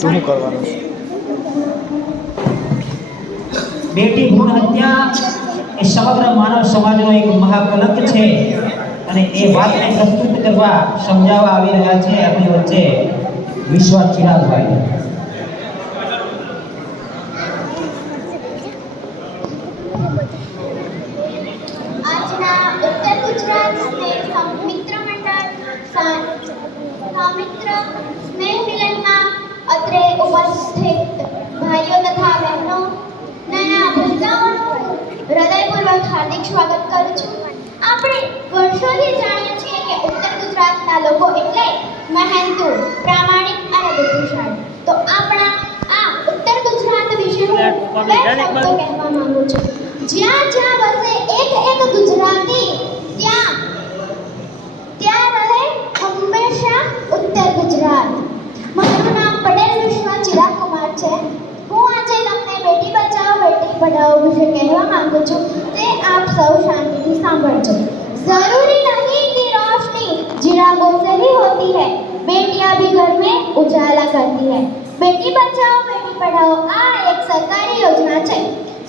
શું કરવાનું છે? બેટી ભ્રૂણ હત્યા એ સમગ્ર માનવ સમાજનો એક મહાકલંક છે અને એ વાતને પ્રસ્તુત કરવા સમજાવવા આવી રહ્યા છે આપણી વચ્ચે વિશ્વાસ ચિરાગભાઈ. આજના ઉત્તર ગુજરાત મિત્ર મંડળ મિત્ર સ્નેહ મિલનમાં અત્રે ઉપસ્થિત ભાઈઓ તથા બહેનો નાના ભૂલકાઓનું હૃદયપૂર્વક હાર્દિક સ્વાગત કરું છું. આપણે વર્ષોથી જાણીએ છીએ કે ઉત્તર ગુજરાતના લોકો એટલે મહેનતુ, પ્રામાણિક અને બુદ્ધિશાળી. તો આપણા આ ઉત્તર ગુજરાત વિશે હું બે શબ્દો કહેવા માંગુ છું. જ્યાં જ્યાં વસે એક ગુજરાતી ત્યાં રહે હંમેશા ઉત્તર ગુજરાત. મારું નામ પટેલ વિશ્વા ચિરાગકુમાર છે. હું આજે તમને બેટી બચાવો બેટી પઢાઓ વિશે કહેવા માંગુ છું. તે આપ સૌ શાંતિથી સાંભળજો. जरूरी नहीं कि रोशनी चिरागों से ही होती है, बेटियां भी घर में उजाला करती है. बेटी बचाओ बेटी पढ़ाओ આ એક સરકારી યોજના છે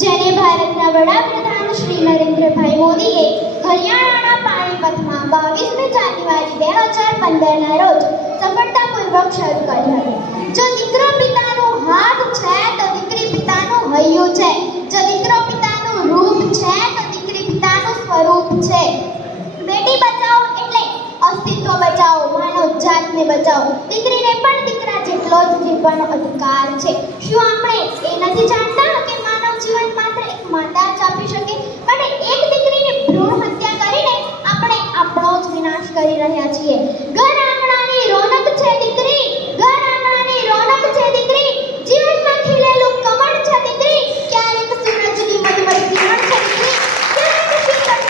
જેને ભારતના વડાપ્રધાન શ્રી નરેન્દ્રભાઈ મોદીએ હરિયાણાના પાણીપતમાં 22મી જાન્યુઆરી 2015ના રોજ સફળતાપૂર્વક શરૂ કરી હતી. જો દીકરો પિતાનું હાથ છે તો દીકરી પિતાનું હૈયું છે. જો દીકરો પિતાનું રૂપ છે તો દીકરી પિતાનું સ્વરૂપ છે. બેટી બચાવો એટલે અસ્તિત્વ બચાવો, માનવ જાતને બચાવો. દીકરીને પણ દીકરા જેટલો જ જીવવાનો અધિકાર છે. શું આપણે એ નથી જાણતા કે માનવ જીવન માત્ર એક માતા જ આપી શકે? માટે એક દીકરીની ભ્રૂણ હત્યા કરીને આપણે આપણો જ વિનાશ કરી રહ્યા છીએ. ઘર આંગણાની રોનક છે દીકરી, ઘર આંગણાની રોનક છે દીકરી, જીવનમાં ખીલેલું કમળ છે દીકરી, ક્યારેક સૂરજની મધુમય કિરણ છે દીકરી, ક્યારેક શીતળ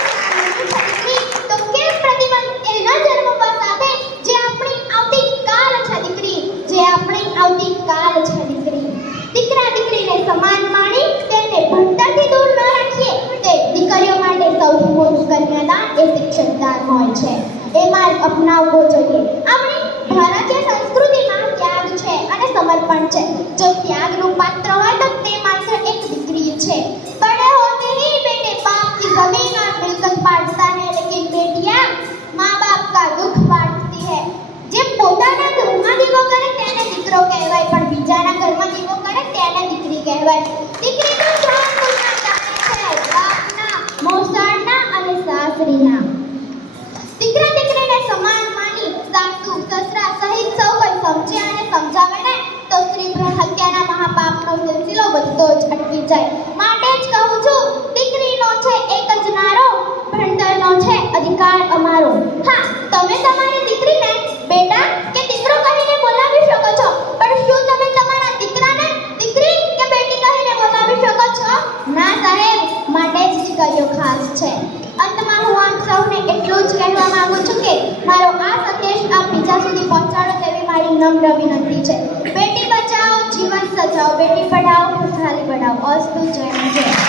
છે દીકરી. તો કેમ પ્રતિબંધ એના જન્મ સાથે જે આપણી આવતીકાલ છે દીકરી, જે આપણી આવતીકાલ છે દીકરી. દીકરા દીકરીને સમાન માણી તેને ભણતરથી દૂર ન રાખીએ. તે દીકરીઓ માટે સૌથી મોટું કન્યાદાન એ શિક્ષણદાન હોય છે. એ માર્ગ અપનાવવો જોઈએ. આપણી ભારતીય સંસ્કૃતિમાં ત્યાગ છે અને સમર્પણ છે. જો ત્યાગનું પાત્ર હોય તો તે માત્ર એક દીકરી છે. बड़े होते ही बेटे बाप की जमीन और मिलकत बांटता है, लेकिन बेटियां माँ बाप का दुख बांटती है. જે પોતાના ઘરમાં દીવો કરે તેને દીકરો કહેવાય, પણ બીજાના ઘરમાં દીવો કરે તેને દીકરી કહેવાય. દીકરીનું જાણ કોના જાણે છે? બાપના, મોસાળના અને સાસરીના. દીકરા દીકરીને સમાન માની સાસુ સસરા સહિત સૌ કોઈ સમજે અને સમજાવે ને તો સ્ત્રી ભ્રૂણ હત્યાના મહાપાપનો સિલસિલો વધતો જ અટકી જાય. માટે જ કહું છું, દીકરીનો છે એક જ નારો, ભણતરનો છે અધિકાર અમારો. હા, તમે તમારી દીકરીને બેટા કે દીકરો કહીને બોલાવી શકો છો, પણ શું તમે તમારા દીકરાને દીકરી કે બેટી કહીને બોલાવી શકો છો? ના સાહેબ, માટે જ દીકરીઓ ખાસ છે. અંતમાં હું આપ સૌને એટલું જ કહેવા માંગુ છું કે મારો આ સંદેશ આપ બીજા સુધી પહોંચાડો તેવી મારી નમ્ર વિનંતી છે. બેટી બચાવો જીવન સજાવો, બેટી પઢાઓ ખુશહાલી बढ़ाओ. અસ્તુ જય જય.